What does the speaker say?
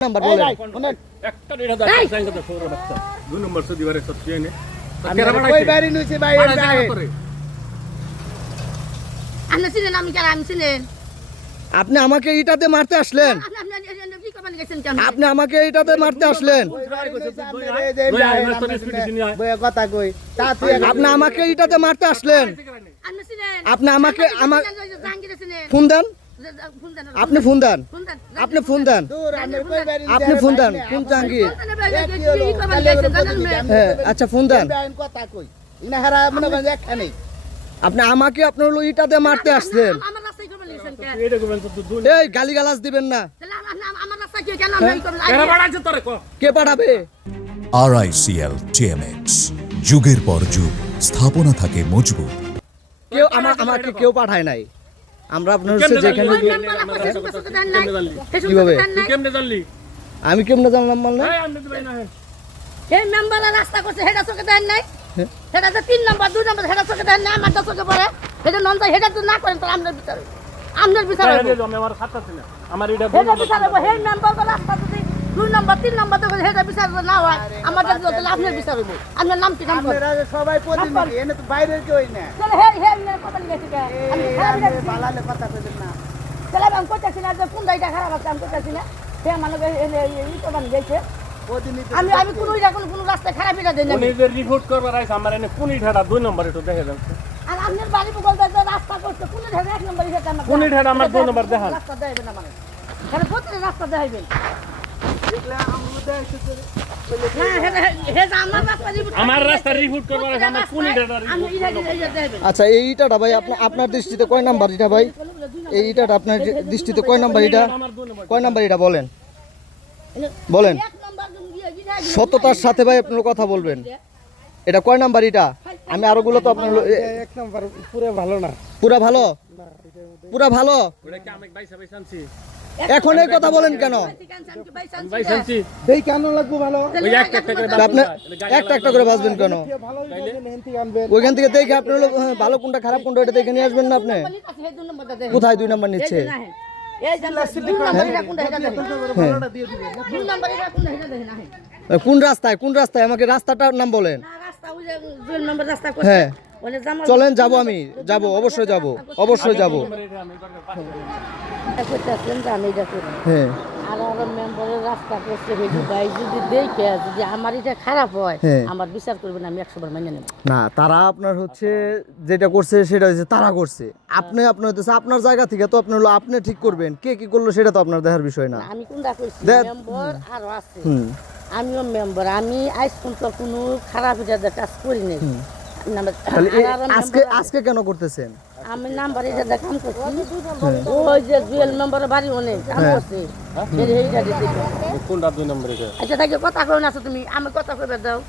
Number একটা সৌর বাচ্চা দুই নে কই ভাই আপনি চিনেন আমি কেন আমি চিনেন আপনি আমাকে ইটাতে মারতে আসলেন আপনি আমাকে ইটাতে মারতে আসলেন কথা কই তা আপনি আমাকে ইটাতে মারতে আসলেন আপনি আমাকে আমার ফোন দেন আপনি ফোন দেন আপনি ফোন দেন দূর আমার কই বাড়ি আপনি ফোন দেন কোন হ্যাঁ আচ্ছা ফোন দেন মনে আপনি আমাকে আপনার হলো ইটাতে মারতে আসছেন এই গালি গালাজ দিবেন না কি কেন আমি করবেন কেন বাড়াইছে তোরে কো কে পাঠাবে আরআইসিএল টিএমএক্স যুগের পর যুগ স্থাপনা থাকে মজবুত কেউ আমার আমাকে কেউ পাঠায় নাই আমরা আপনার হচ্ছে যেখানে মেম্বার কীভাবে? আমি কেমনে জানলাম বললে এই আমি না এই মেম্বারের রাস্তা করছে হেডা চোখে দেন নাই। সেটা তো তিন নম্বর দুই নম্বর হেডা চোখে দেন নাই আমার তো চোখে পড়ে। সেটা নন হেডা তো না করেন তো আমাদের বিচার আমাদের বিচার আমি আমার খাতা ছিল আমার এটা বিচার হে মেম্বার নম্বর তিন নম্বর তো হেডা বিচার না হয়। আমাদের তো তাহলে আপনার বিচার হইব আপনার নাম কি নাম? সবাই প্রতিনিধি এনে তো বাইরের কেউই না। তাহলে হে হে কথা লিখেছি আমি। বালালে কথা কইতেন না। তাহলে আমি কইতাছি না যে কোন দাইটা খারাপ আছে আমি কইতাছি না। সে মানুষ ই করবান গেছে। আমি আমি কোনো ইটা কোনো কোনো রাস্তায় খারাপ এটা দেই না উনি যে রিপোর্ট করবার আইছে আমার এনে কোন ইঠাটা দুই নম্বর একটু দেখে দেন। আর আপনার বাড়ি বগল দিয়ে রাস্তা করছে কোন ঢেকে এক নম্বর হিসেবে আমার কোন ঢেকে আমার দুই নম্বর দেখান। রাস্তা দেখাবেন না মানে প্রতিটা রাস্তা দেখাবেন আচ্ছা এই ইটাটা ভাই আপনার আপনার দৃষ্টিতে কয় নাম্বার এটা ভাই? এই ইটাটা আপনার দৃষ্টিতে কয় নাম্বার এটা কয় নাম্বার এটা বলেন। বলেন। সততার সাথে ভাই আপনার কথা বলবেন। এটা কয় নাম্বার এটা আমি আরও গুলো তো আপনার এক নাম্বার পুরো ভালো না। পুরা ভালো? পুরা ভালো? ওটা কি আমি বাইসা বাইসানছি এখন এই কথা বলেন কেন? দেই কেন লাগবো ভালো? একটা একটা করে আপনি একটা একটা করে বাঁচবেন কেন? ওইখান থেকে দেখে আপনি হলো হ্যাঁ, ভালো কোনটা খারাপ কোনটা এটা দেখে নিয়ে আসবেন না আপনি? কোথায় দুই নাম্বার নিচ্ছে? এই যে দুই নম্বর এটা কোনটা এটা দেখেন ভালোটা দিয়ে দিবেন দুই নম্বর এটা কোনটা এটা দেখেন আহেন কোন রাস্তায় কোন রাস্তায়? আমাকে রাস্তাটার নাম বলেন। না রাস্তা ওই যে দুই নম্বর রাস্তা করছে। হ্যাঁ। চলেন যাব আমি। যাব অবশ্যই যাব অবশ্যই যাব। আমি হ্যাঁ। হয় না তারা আপনার হচ্ছে যেটা করছে সেটা হচ্ছে তারা করছে। আপনি আপনার হচ্ছে আপনার জায়গা থেকে তো আপনি হলো আপনি ঠিক করবেন। কে কি করল সেটা তো আপনার দেখার বিষয় না। আমি কোনটা করছি মেম্বার আরও আছে। আমিও মেম্বার আমি আজ পর্যন্ত কোনো খারাপ কাজ করি নাই। আজকে আজকে কেন করতেছেন? আমি নাম্বার এটা দেখাম করছি ওই যে জুয়েল মেম্বারের বাড়ি অনেক আমি করছি কোনটা দুই নম্বর? এটা আচ্ছা তাকে কথা কই না আছো তুমি আমি কথা কইবে দাও।